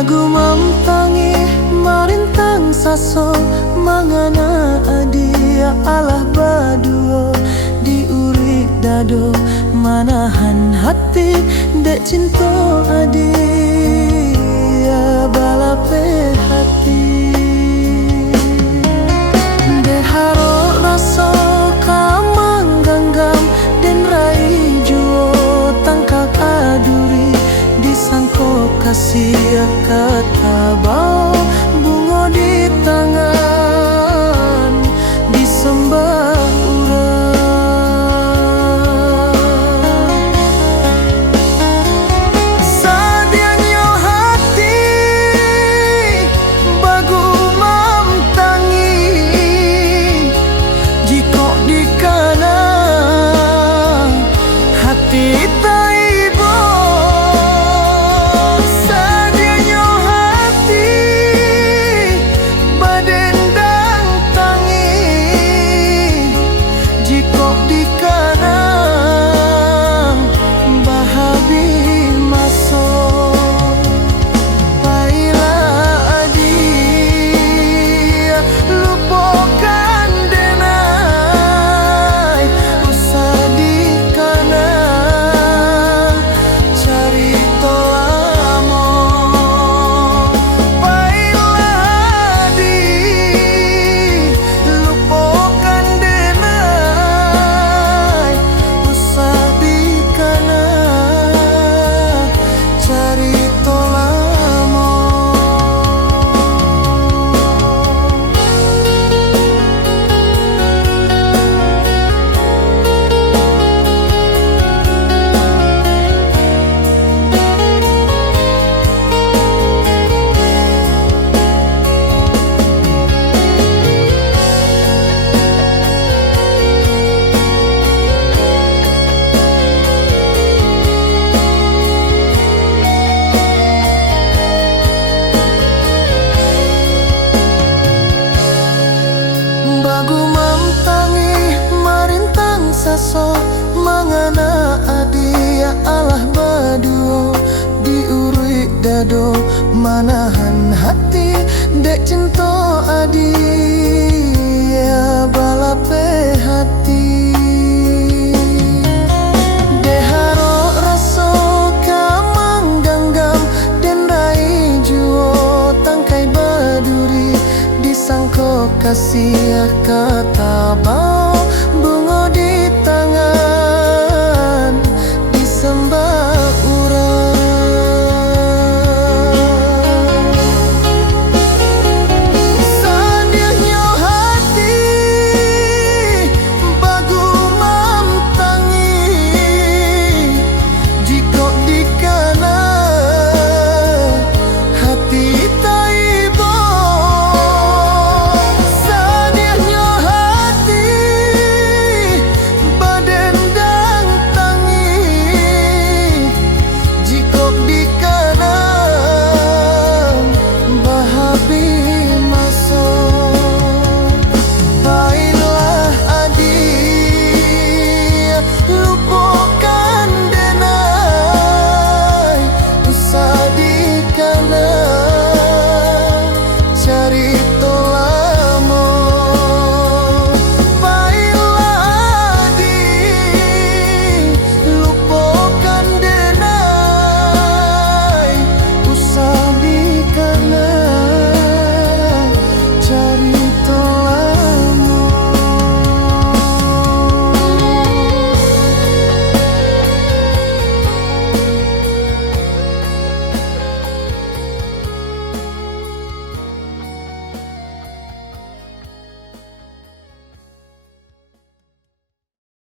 Bagumam tangi marintang saso mangana adia alah baduo diurik dado manahan hati dek cinta adia balape hati dek haro raso kamang ganggam den rai juo tangkak aduri disangko kasih kata bau bunga di tangan disembah urang sadianyo hati bagumam tangi jiko di kanan hati bagumam tangi marintang saso mangana adia alah baduo diurik dado manahan hati dek cinta adia balape hati deharo raso kamang ganggam den rai juo tangkai baduri disangko kasih kata